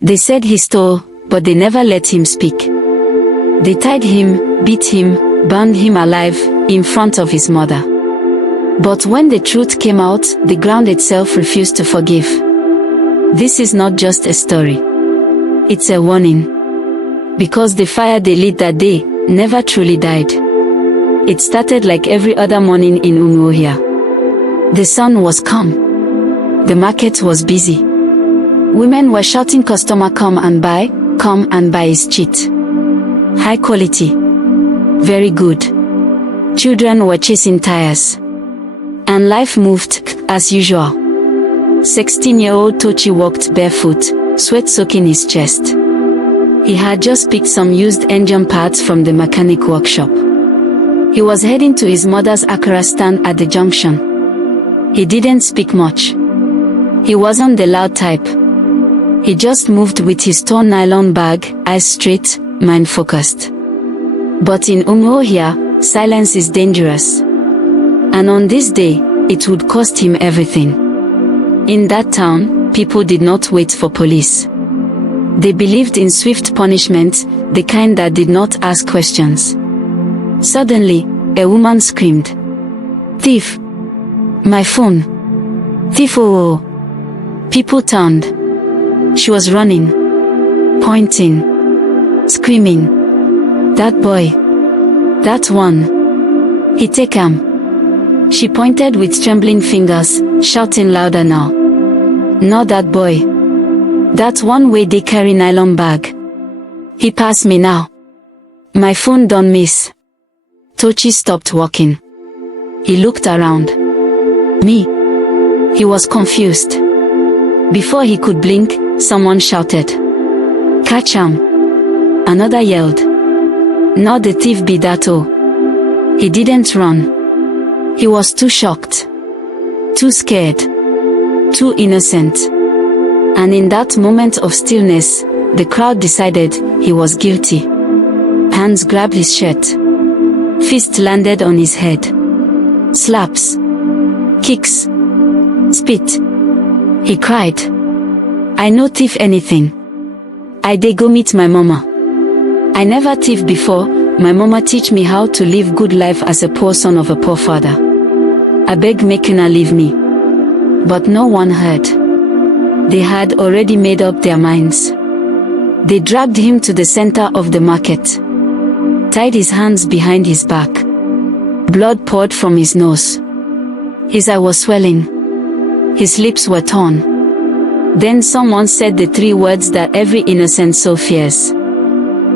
They said he stole, but they never let him speak. They tied him, beat him, burned him alive, in front of his mother. But when the truth came out, the ground itself refused to forgive. This is not just a story. It's a warning. Because the fire they lit that day never truly died. It started like every other morning in Umuohia. The sun was calm. The market was busy. Women were shouting, "Customer, come and buy is cheat. High quality. Very good." Children were chasing tires. And life moved, as usual. 16-year-old Tochi walked barefoot, sweat soaking his chest. He had just picked some used engine parts from the mechanic workshop. He was heading to his mother's akara stand at the junction. He didn't speak much. He wasn't the loud type. He just moved with his torn nylon bag, eyes straight, mind focused. But in Umuohia, silence is dangerous. And on this day, it would cost him everything. In that town, people did not wait for police. They believed in swift punishment, the kind that did not ask questions. Suddenly, a woman screamed, "Thief! My phone! Thief!" Oh! People turned. She was running, pointing, screaming, "That boy! That one! He take him!" She pointed with trembling fingers, shouting louder now. "Not that boy. That one way they carry nylon bag. He pass me now. My phone done miss." Tochi stopped walking. He looked around. Me? He was confused. Before he could blink, someone shouted, "Catch him!" Another yelled, "Not the thief be that oh." He didn't run. He was too shocked, too scared, too innocent. And in that moment of stillness, the crowd decided he was guilty. Hands grabbed his shirt. Fist landed on his head. Slaps. Kicks. Spit. He cried, "I no thief anything. I dey go meet my mama. I never thief before, my mama teach me how to live good life as a poor son of a poor father. I beg make una leave me." But no one heard. They had already made up their minds. They dragged him to the center of the market, tied his hands behind his back. Blood poured from his nose. His eye was swelling. His lips were torn. Then someone said the three words that every innocent soul fears.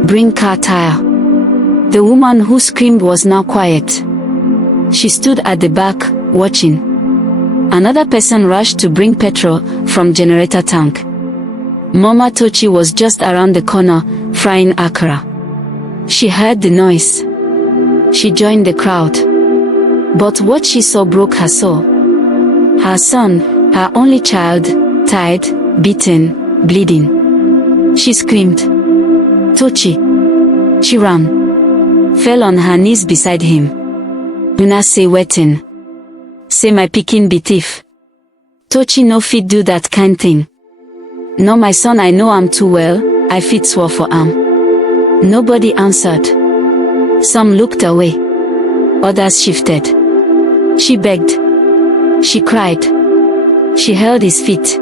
"Bring car tire." The woman who screamed was now quiet. She stood at the back, watching. Another person rushed to bring petrol from generator tank. Mama Tochi was just around the corner, frying akara. She heard the noise. She joined the crowd. But what she saw broke her soul. Her son, her only child, tied, beaten, bleeding. She screamed, "Tochi!" She ran, fell on her knees beside him. "Una say wetin? Say my pikin be thief. Tochi no fit do that kind thing. No, my son, I know am too well, I fit swear for am." Nobody answered. Some looked away. Others shifted. She begged. She cried. She held his feet.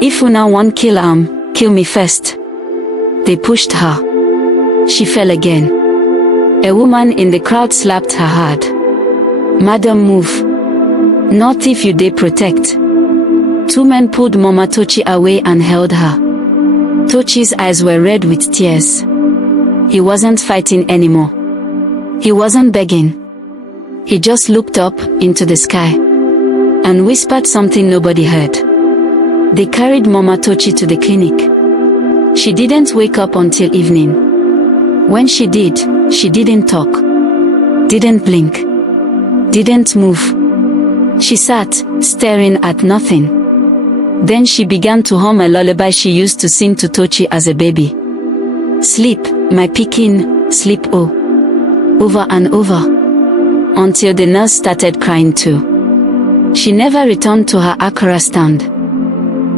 "If una want kill am, kill me first." They pushed her. She fell again. A woman in the crowd slapped her hard. "Madam, move. Not if you dey protect." Two men pulled Mama Tochi away and held her. Tochi's eyes were red with tears. He wasn't fighting anymore. He wasn't begging. He just looked up into the sky and whispered something nobody heard. They carried Mama Tochi to the clinic. She didn't wake up until evening. When she did, she didn't talk, didn't blink, didn't move. She sat, staring at nothing. Then she began to hum a lullaby she used to sing to Tochi as a baby. "Sleep, my pikin, sleep oh." Over and over. Until the nurse started crying too. She never returned to her akara stand.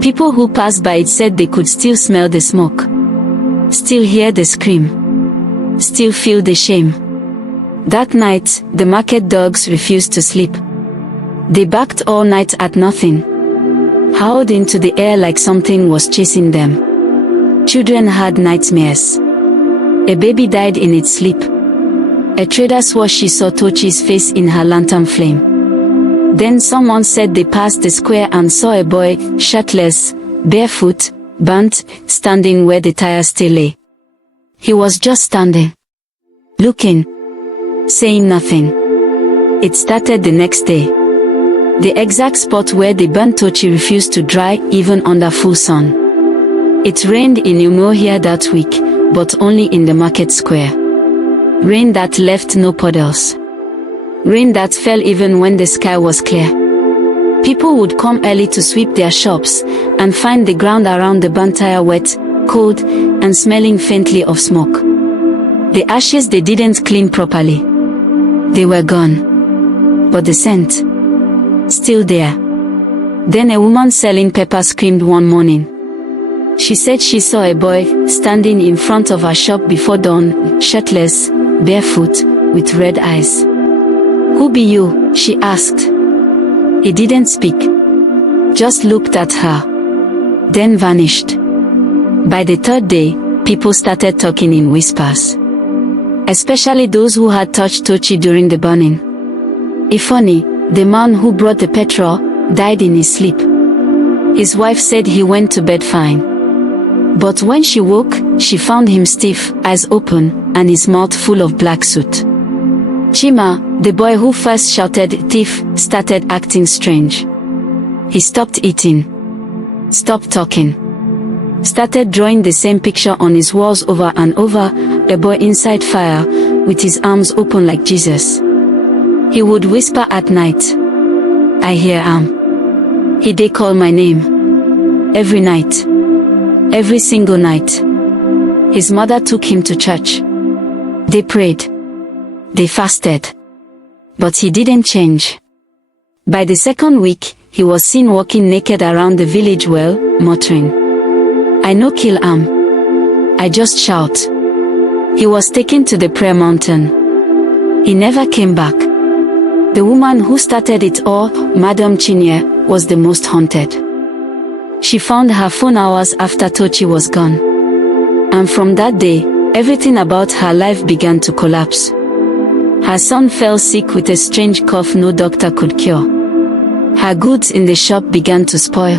People who passed by it said they could still smell the smoke, still hear the scream, still feel the shame. That night, the market dogs refused to sleep. They barked all night at nothing, howled into the air like something was chasing them. Children had nightmares. A baby died in its sleep. A trader swore she saw Tochi's face in her lantern flame. Then someone said they passed the square and saw a boy, shirtless, barefoot, burnt, standing where the tire still lay. He was just standing, looking, saying nothing. It started the next day. The exact spot where the burnt Tochi refused to dry even under full sun. It rained in Umuohia that week, but only in the market square. Rain that left no puddles. Rain that fell even when the sky was clear. People would come early to sweep their shops, and find the ground around the burnt tire wet, cold, and smelling faintly of smoke. The ashes they didn't clean properly. They were gone. But the scent, still there. Then a woman selling pepper screamed one morning. She said she saw a boy standing in front of her shop before dawn, shirtless, barefoot, with red eyes. "Who be you?" she asked. He didn't speak, just looked at her, then vanished. By the third day, people started talking in whispers, especially those who had touched Tochi during the burning. Ifoni, the man who brought the petrol, died in his sleep. His wife said he went to bed fine. But when she woke, she found him stiff, eyes open, and his mouth full of black soot. Chima, the boy who first shouted thief, started acting strange. He stopped eating, stopped talking, started drawing the same picture on his walls over and over, a boy inside fire, with his arms open like Jesus. He would whisper at night, "I hear Am." He'd call my name. Every night. Every single night. His mother took him to church. They prayed. They fasted. But he didn't change. By the second week, he was seen walking naked around the village well, muttering, "I no kill Am. I just shout." He was taken to the prayer mountain. He never came back. The woman who started it all, Madam Chinyere, was the most haunted. She found her phone hours after Tochi was gone. And from that day, everything about her life began to collapse. Her son fell sick with a strange cough no doctor could cure. Her goods in the shop began to spoil.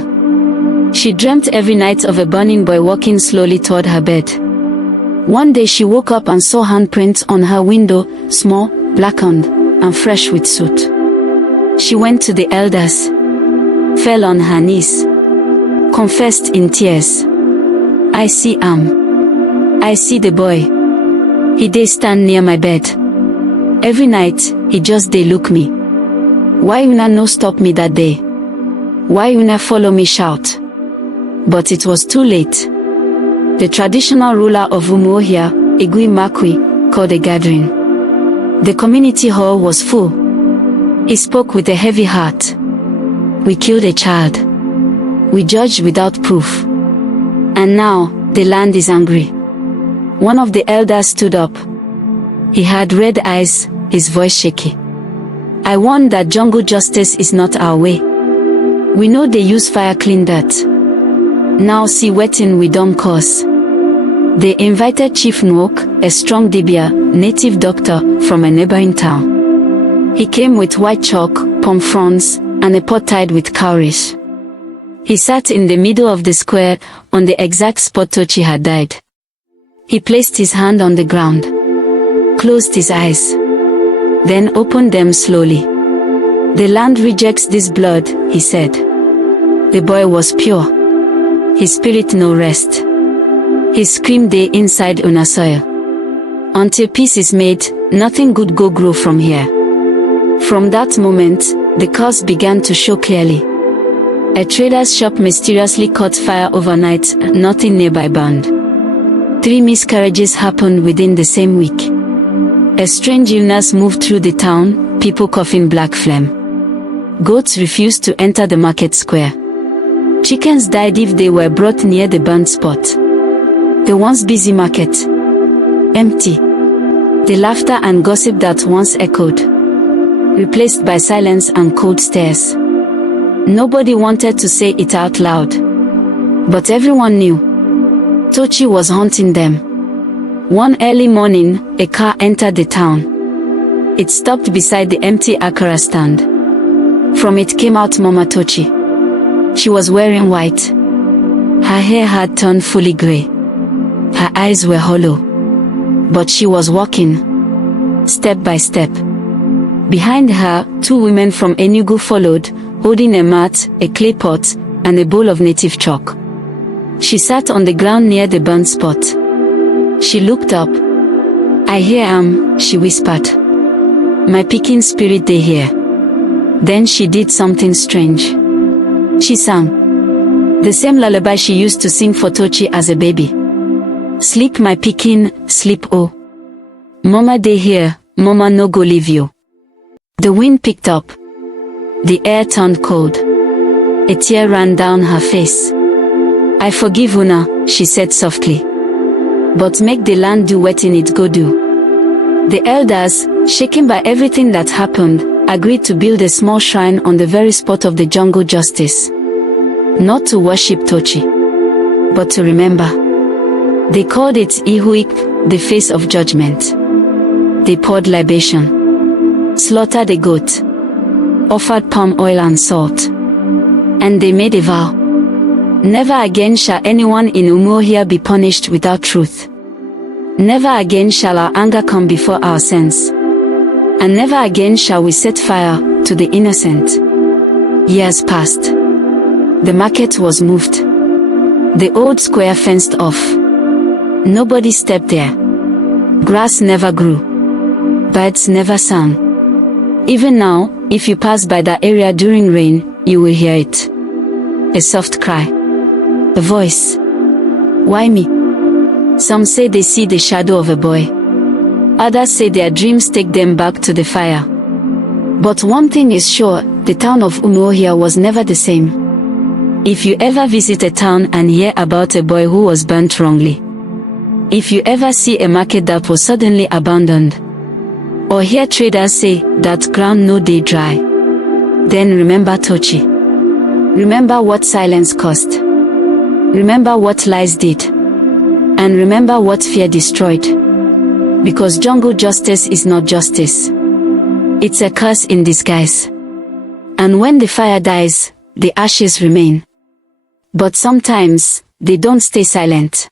She dreamt every night of a burning boy walking slowly toward her bed. One day she woke up and saw handprints on her window, small, blackened, and fresh with soot. She went to the elders, fell on her knees, confessed in tears, "I see Am. I see the boy. He dey stand near my bed. Every night, he just dey look me. Why una no stop me that day? Why una follow me shout?" But it was too late. The traditional ruler of Umuohia, Igwe Makwi, called a gathering. The community hall was full. He spoke with a heavy heart. "We killed a child. We judged without proof. And now, the land is angry." One of the elders stood up. He had red eyes, his voice shaky. "I warn that jungle justice is not our way. We know they use fire clean dirt. Now see wetin we don cause." They invited Chief Nwok, a strong Dibia, native doctor, from a neighboring town. He came with white chalk, palm fronds, and a pot tied with cowries. He sat in the middle of the square, on the exact spot Tochi had died. He placed his hand on the ground, closed his eyes, then opened them slowly. "The land rejects this blood," he said. The boy was pure. His spirit no rest. He screamed day inside una soil. "Until peace is made, nothing good go grow from here." From that moment, the curse began to show clearly. A trader's shop mysteriously caught fire overnight, nothing nearby burned. 3 miscarriages happened within the same week. A strange illness moved through the town, people coughing black phlegm. Goats refused to enter the market square. Chickens died if they were brought near the burnt spot. The once busy market. Empty. The laughter and gossip that once echoed, replaced by silence and cold stares. Nobody wanted to say it out loud, but everyone knew. Tochi was haunting them. One early morning, a car entered the town. It stopped beside the empty akara stand. From it came out Mama Tochi. She was wearing white. Her hair had turned fully gray. Her eyes were hollow. But she was walking, step by step. Behind her, two women from Enugu followed, holding a mat, a clay pot, and a bowl of native chalk. She sat on the ground near the burnt spot. She looked up. "I hear she whispered. "My picking spirit they hear." Then she did something strange. She sang the same lullaby she used to sing for Tochi as a baby. "Sleep my pikin, sleep oh. Mama dey here, mama no go leave you." The wind picked up. The air turned cold. A tear ran down her face. "I forgive Una," she said softly. "But make the land do wetin it go do." The elders, shaken by everything that happened, agreed to build a small shrine on the very spot of the jungle justice. Not to worship Tochi, but to remember. They called it Ihuik, the face of judgment. They poured libation, slaughtered a goat, offered palm oil and salt, and they made a vow. Never again shall anyone in Umuohia be punished without truth. Never again shall our anger come before our sins. And never again shall we set fire to the innocent. Years passed. The market was moved. The old square fenced off. Nobody stepped there. Grass never grew. Birds never sang. Even now, if you pass by that area during rain, you will hear it. A soft cry. A voice. "Why me?" Some say they see the shadow of a boy. Others say their dreams take them back to the fire. But one thing is sure, the town of Umuohia was never the same. If you ever visit a town and hear about a boy who was burnt wrongly, if you ever see a market that was suddenly abandoned, or hear traders say that ground no dey dry, then remember Tochi. Remember what silence cost. Remember what lies did. And remember what fear destroyed. Because jungle justice is not justice. It's a curse in disguise. And when the fire dies, the ashes remain. But sometimes, they don't stay silent.